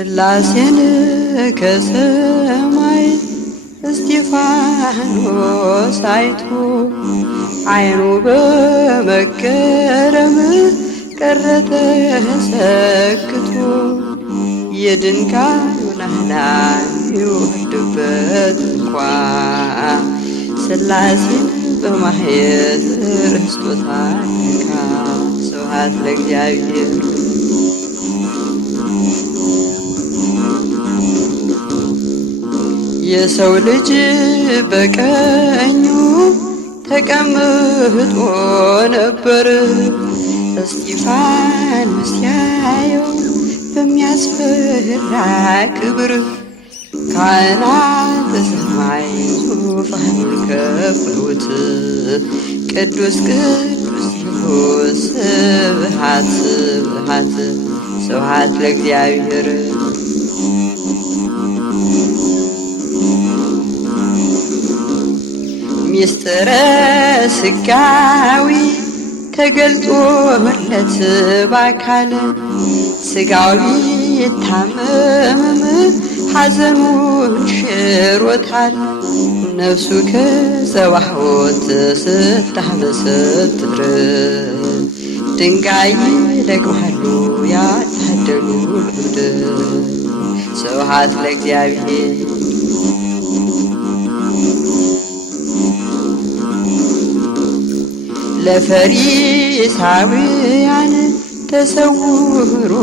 ስላሴን ከሰማይ እስጢፋኖስ አይቶ ዓይኑ በመገረም ቀረ ተሰክቶ የድንጋዩን አህላል ይወርድበት እንኳ ስላሴን በማየት ረስቶታል። ስብሐት ለእግዚአብሔር። የሰው ልጅ በቀኙ ተቀምጦ ነበር። እስጢፋኖስ ሲያየው በሚያስፈራ ክብር ካህናተ ሰማይ ዙፋኑን ከበቡት። ቅዱስ ቅዱስ ንጉሥ ስብሐት ስብሐት ስብሐት ለእግዚአብሔር። ሚስጥረ ሥጋዊ ተገልጦለት በአካል ሥጋው ቢታመምም ሐዘኑን ሽሮታል። ነፍሱ ከጸባዖት ስታመሰጥር ድንጋይ ይለቅማሉ ያታደሉ ምድር። ስብሐት ለእግዚአብሔር። ለፈሪሳውያን ተሰውሮባቸው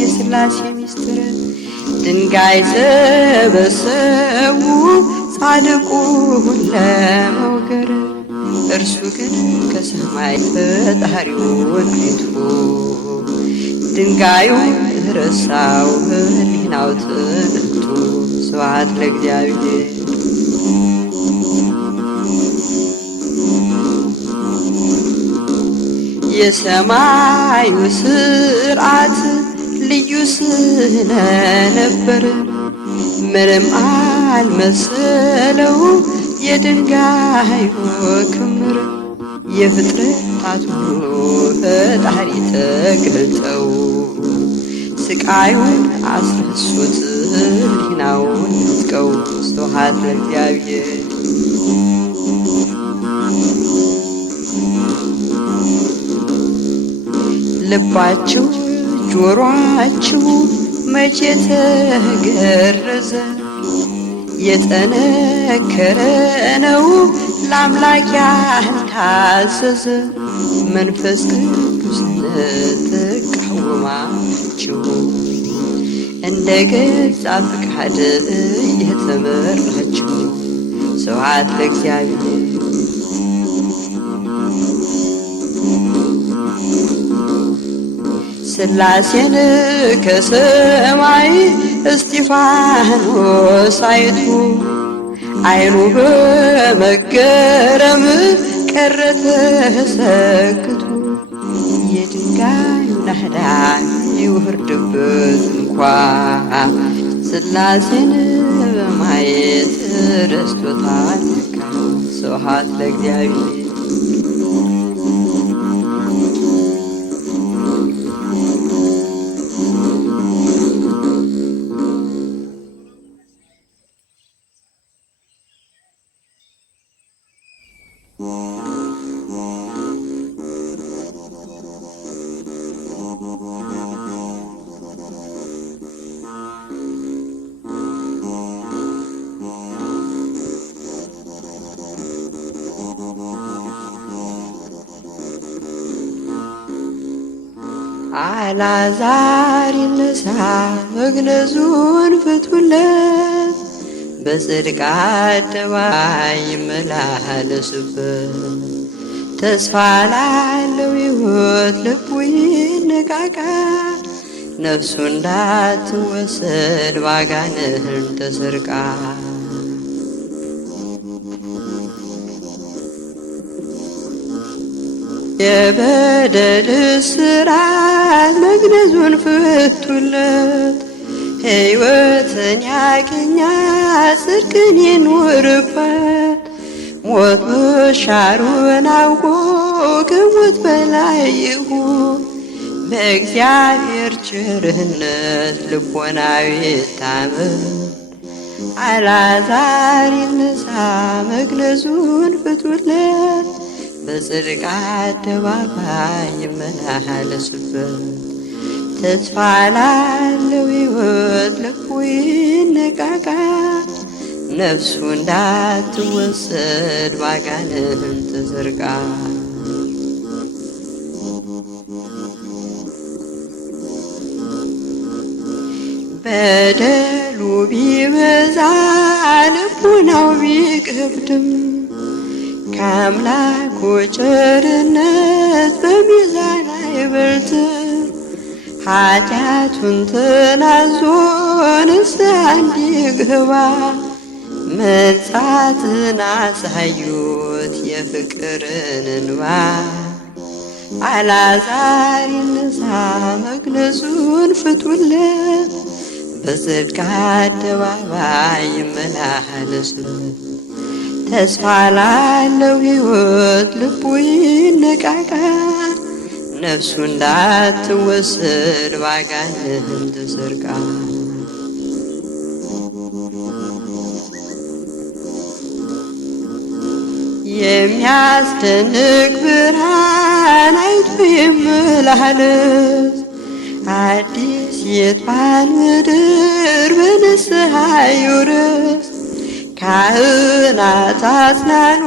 የሥላሴ ምስጢር ድንጋይ ሰበሰቡ ጻድቁን ለመውገር። እርሱ ግን ከሰማይ ፈጣሪውን አይቶ ድንጋዩን ረሳው ሕሊናው ተነክቶ። ስብሐት ለእግዚአብሔር። የሰማዩ ሥርዓት ልዩ ስለነበር ምንም አልመሰለው የድንጋዩ ክምር። የፍጥረታት ሁሉ ፈጣሪ ተገልጠው ስቃዩን አስረሱት ሕሊናውን ነጥቀው። ስብሐት ለእግዚአብሔር። ልባችሁ ጆሮአችሁ መቼ ተገረዘ? የጠነከረ ነው ለአምላክ ያልታዘዘ። መንፈስ ቅዱስን ተቃወማችሁ እንደ ገዛ ፈቃድ እየተመራችሁ። ስብሐት ለእግዚአብሔር። ስላሴን ከሰማይ እስጢፋኖስ አይቶ ዓይኑ በመገረም ቀረ ተሰክቶ የድንጋዩን ናህዳን ይወርድበት እንኳ ስላሴን በማየት ረስቶታል። ስብሐት ለእግዚአብሔር። አልዓዛር ይነሣ መግነዙን ፍቱለት፣ በጽድቅ አደባባይ ይመላለስበት። ተስፋ ላለው ሕይወት ልቡ ይነቃቃ፣ ነፍሱ እንዳትወሰድ ባጋንንት ተሰርቃ። የበደል እስራት መግነዙን ፍቱለት፣ ሕይወትን ያገኛ ጽድቅን ይኑርበት። ሞት መሻሩን አውቆ ከሞት በላይ ይሁን፣ በእግዚአብሔር ቸርነት ልቦናዊ ይታመን። አልዓዛር ይነሣ መግነዙን ፍቱለት፣ በጽድቅ አደባባይ ይመላለስበት። ተስፋ ላለው ሕይወት ልቡ ይነቃቃ፣ ነፍሱ እንዳትወሰድ ባጋንንት ተዘርጋ። በደሉ ቢበዛ ልቡናው ቢከብድም ከአምላኩ ቸርነት በሚዛን አይበልጥም። ኃጢአቱን ተናዞ ንስሐ እንዲገባ መንጻትን አሳዩት የፍቅርን እንባ። አልዓዛር ይነሣ መግነዙን ፍቱለት፣ በጽድቅ አደባባይ ይመላለስበት። ተስፋ ላለው ሕይወት ልቡ ይነቃቃ፣ ነፍሱ እንዳትወሰድ ባጋንንት ተዘርጋ። የሚያስደንቅ ብርሃን አይቶ ይመላለስ፣ አዲስ የጥፋን ምድር በንስሐ ይውረስ። ካህናት አጽናኑ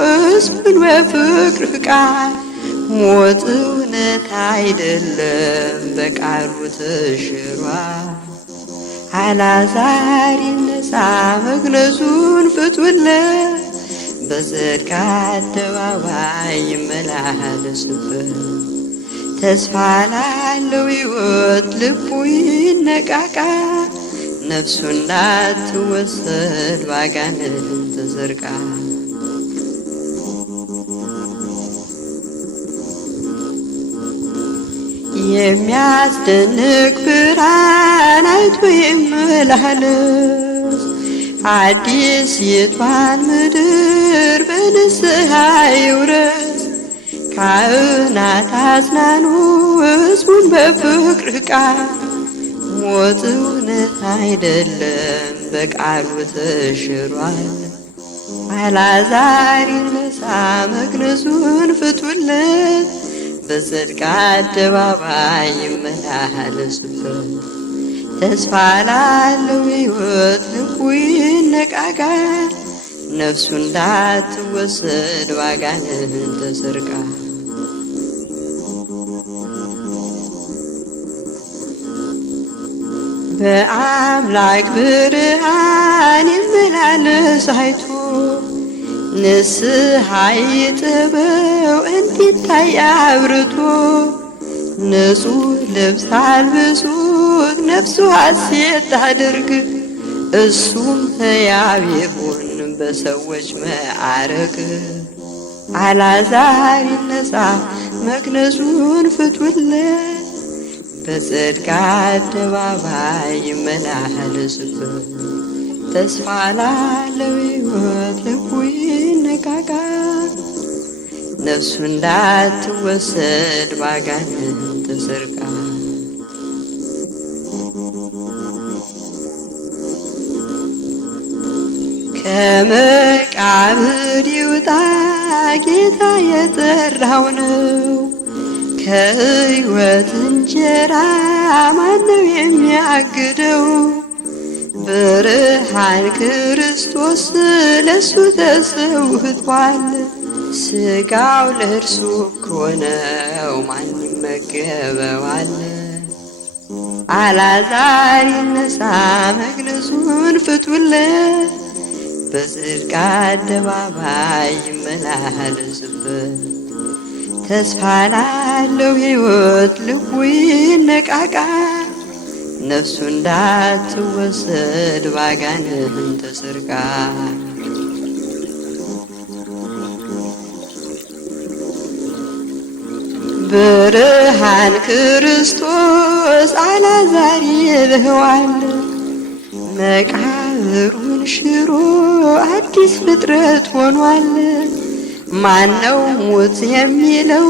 ሕዝቡን በፍቅር ቃል፣ ሞት እውነት አይደለም በቃሉ ተሽሯል። አልዓዛር ይነሣ መግነዙን ፍቱለት፣ በጽድቅ አደባባይ ይመላለስበት። ተስፋ ላለው ሕይወት ልቡ ይነቃቃ፣ ነፍሱ እንዳትወሰድ ባጋንንት ተዘርጋ። የሚያስደንቅ ብርሃን አይቶ ይመላለስ፣ አዲስ የጥፋን ምድር በንስሐ ይውረስ። ካህናት አጽናኑ ሕዝቡን በፍቅር ቃል፣ ሞት እውነት አይደለም በቃሉ ተሽሯል። አልዓዛር ይነሣ መግነዙን ፍቱለት፣ በጽድቅ አደባባይ ይመላለስበት። ተስፋ ላለው ሕይወት ልቡ ይነቃቃ፣ ነፍሱ እንዳትወሰድ ባጋንንት ተዘርጋ። በአምላክ ብርሃን ይመላለስ አይቶ፣ ንስሐ ይጥበው እንዲታይ አብርቶ። ንጹሕ ልብስ አልብሱት ነፍሱ ሐሴት ታድርግ፣ እሱም ሕያው ይሁን በሰዎች መዓረግ። አልዓዛር ይነሣ መግነዙን ፍቱለት፣ በጽድቅ አደባባይ ይመላለስበት። ተስፋ ላለው ሕይወት ልቡ ይነቃቃ፣ ነፍሱ እንዳትወሰድ ባጋንንት ተዘርጋ። ከመቃብር ይውጣ ጌታ የጠራው ነው፣ ከሕይወት እንጀራ ማነው የሚያግደው? ብርሃን ክርስቶስ ለሱ ተሰውቷል፣ ሥጋው ለእርሱ እኮ ነው ማን ይመገበዋል? አልዓዛር ይነሣ መግነዙን ፍቱለት፣ በጽድቅ አደባባይ ይመላለስበት። ተስፋ ላለው ሕይወት ልቡ ይነቃቃ፣ ነፍሱ እንዳትወሰድ ባጋንንት ተዘርጋ። ብርሃን ክርስቶስ አልዓዛር ይልህዋል፣ መቃብሩን ሽሮ አዲስ ፍጥረት ሆኗል። ማነው ሞት የሚለው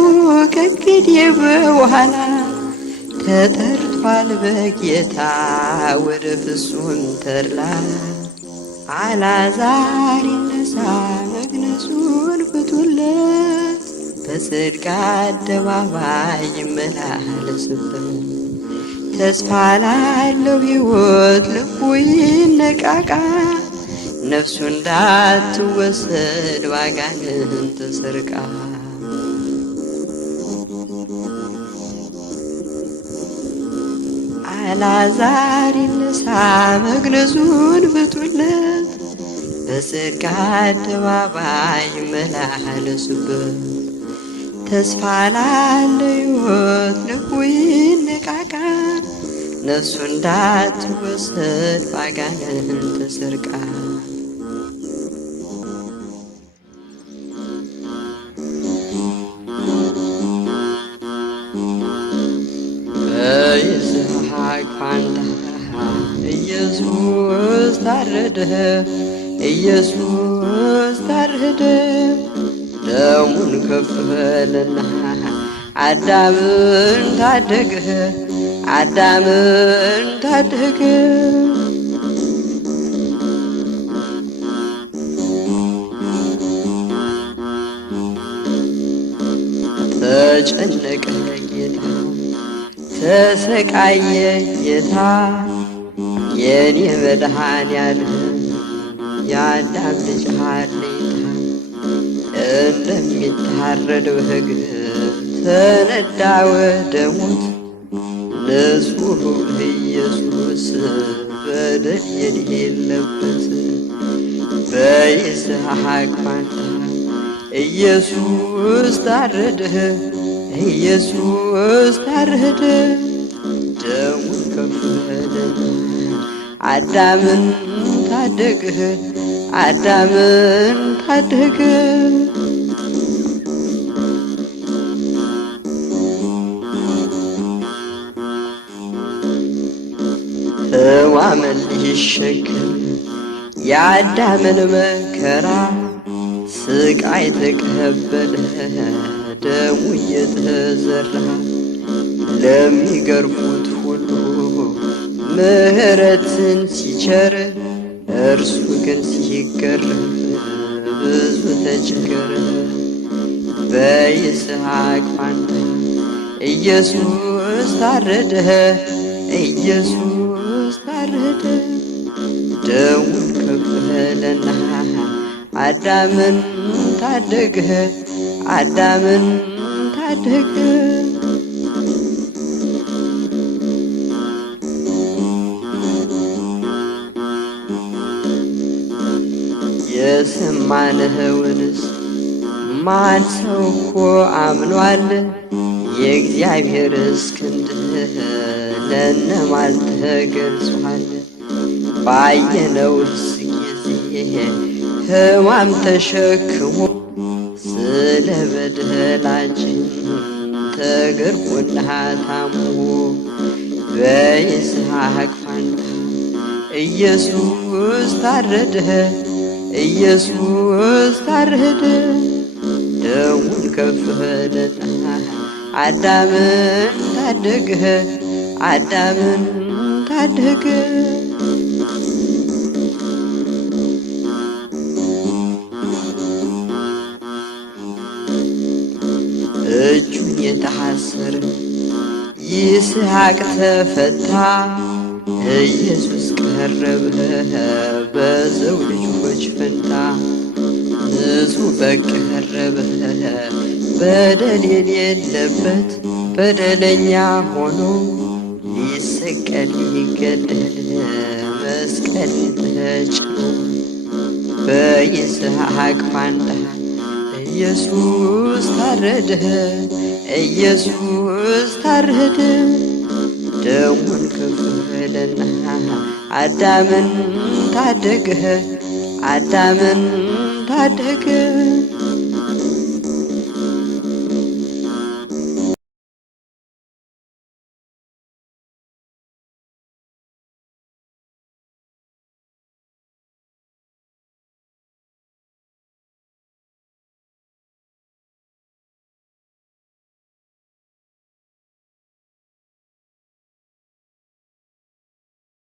ከእንግዲህ በኋላ? ተጠርቷል በጌታ ወደ ፍጹም ተድላ። አልዓዛር ይነሳ መግነዙን ፍቱለት፣ በጽድቅ አደባባይ ይመላለስበት። ተስፋ ላለው ሕይወት ልቡ ይነቃቃ፣ ነፍሱ እንዳትወሰድ ባጋንንት ሰርቃ። አልዓዛር ይነሳ መግነዙን ፍቱለት፣ በጽድቅ አደባባይ ይመላለስበት። ተስፋ ላለው ሕይወት ልቡ ይነቃቃ፣ ነፍሱ እንዳትወሰድ ባጋንንት ሰርቃ። በይስሐቅ ፋንታ ኢየሱስ ታረደ፣ ኢየሱስ ታረደ። ደሙን ከፈለና አዳምን ታደገ፣ አዳምን ታደገ። ተጨነቀ ጌታ ተሰቃየ ጌታ፣ የኔ መድኃኔዓለም የአዳም ልጅ አለኝታ። እንደሚታረድ በግ ተነዳ ወደ ሞት፣ ንጹሕ ኢየሱስ በደል የሌለበት። በይስሐቅ ፋንታ ኢየሱስ ታረደ፣ ኢየሱስ ታረደ። ደሙን ከፈለና አዳምን ታደገ፣ አዳምን ታደገ። ሕማምን ሊሸከም የአዳምን መከራ ስቃይ ተቀበለ፣ ደሙ እየተዘራ። ለሚገርፉት ሁሉ ምሕረትን ሲቸር፣ እርሱ ግን ሲገረፍ ብዙ ተቸገረ። በይስሐቅ ፋንታ ኢየሱስ ታረደ፣ ኢየሱስ ታረደ። ደሙን ከፈለና አዳምን ታደገ፣ አዳምን ታደገ። የሰማንኸውንስ ማን ሰው እኮ አምኗል? የእግዚአብሔርስ ክንድ ለእነማን ተገልጿል? ባየነውስ ጊዜ ሕማም ተሸክሞ ስለ በደላችን ተገርፎና ታሞ። በይስሐቅ ፋንታ ኢየሱስ ታረደ፣ ኢየሱስ ታረደ። ደሙን ከፈለና አዳምን ታደገ፣ አዳምን ታደገ። እጁን የታሰረ ይስሐቅ ተፈታ፣ ኢየሱስ ቀረበ በሰው ልጆች ፈንታ። ንጹሕ በግ ቀረበ በደል የሌለበት፣ በደለኛ ሆኖ ሊሰቀል ሊገደል መስቀል ተጭኖ። በይስሐቅ ፋንታ ኢየሱስ ታረደ፣ ኢየሱስ ታረደ። ደሙን ከፈለና አዳምን ታደገ፣ አዳምን ታደገ።